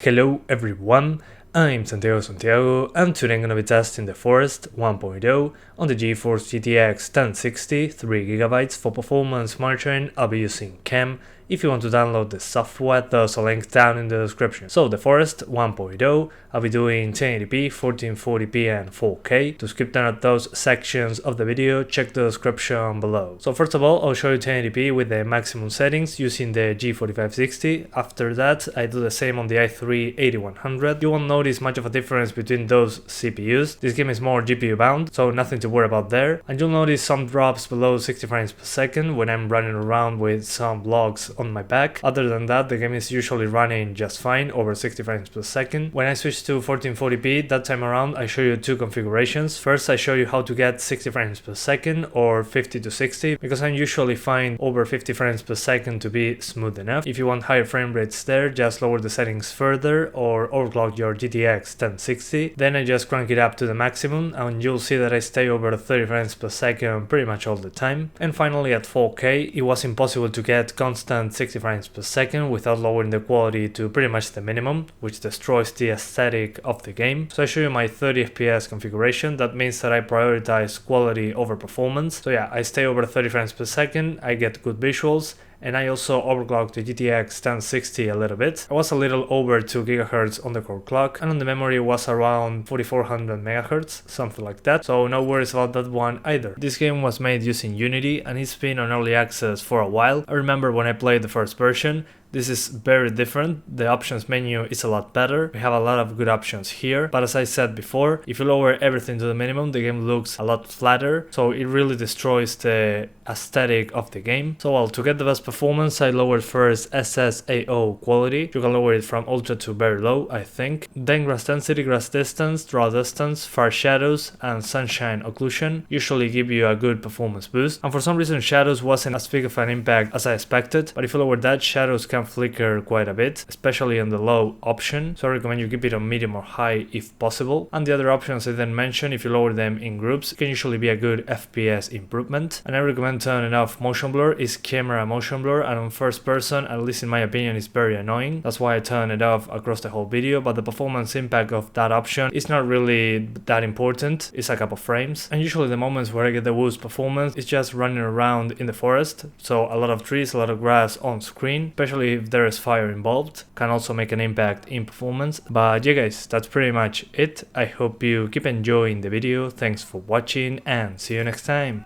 Hello everyone, I'm Santiago, and today I'm gonna be testing the Forest 1.0 on the GeForce GTX 1060, 3GB for performance monitoring. I'll be using CAM. If you want to download the software, there's a link down in the description. So the Forest 1.0, I'll be doing 1080p, 1440p and 4K. To skip down at those sections of the video, check the description below. So first of all, I'll show you 1080p with the maximum settings using the G4560. After that, I do the same on the i3-8100. You won't notice much of a difference between those CPUs. This game is more GPU bound, so nothing to worry about there. And you'll notice some drops below 60 frames per second when I'm running around with some vlogs on my back. Other than that, the game is usually running just fine over 60 frames per second. When I switch to 1440p, that time around I show you two configurations. First, I show you how to get 60 frames per second or 50 to 60, because I usually find over 50 frames per second to be smooth enough. If you want higher frame rates there, just lower the settings further or overclock your GTX 1060. Then I just crank it up to the maximum and you'll see that I stay over 30 frames per second pretty much all the time. And finally at 4K, it was impossible to get constant 60 frames per second without lowering the quality to pretty much the minimum, which destroys the aesthetic of the game. So I show you my 30 FPS configuration. That means that I prioritize quality over performance. So yeah, I stay over 30 frames per second, I get good visuals, and I also overclocked the GTX 1060 a little bit. I was a little over 2 GHz on the core clock, and on the memory it was around 4400 MHz, something like that, so no worries about that one either. This game was made using Unity and it's been on early access for a while. I remember when I played the first version. This is very different. The options menu is a lot better. We have a lot of good options here, but as I said before, if you lower everything to the minimum, the game looks a lot flatter, so it really destroys the aesthetic of the game. So well, to get the best performance, I lowered first SSAO quality. You can lower it from ultra to very low, I think. Then grass density, grass distance, draw distance, far shadows, and sunshine occlusion usually give you a good performance boost. And for some reason, shadows wasn't as big of an impact as I expected, but if you lower that, shadows can flicker quite a bit, especially on the low option, so I recommend you keep it on medium or high if possible. And the other options I didn't mention, if you lower them in groups, it can usually be a good FPS improvement. And I recommend turning off motion blur. Is camera motion blur, and on first person, at least in my opinion, is very annoying. That's why I turn it off across the whole video, but the performance impact of that option is not really that important. It's a couple frames, and usually the moments where I get the worst performance is just running around in the forest, so a lot of trees, a lot of grass on screen, especially if there is fire involved, can also make an impact in performance. But yeah guys, that's pretty much it. I hope you keep enjoying the video. Thanks for watching and see you next time.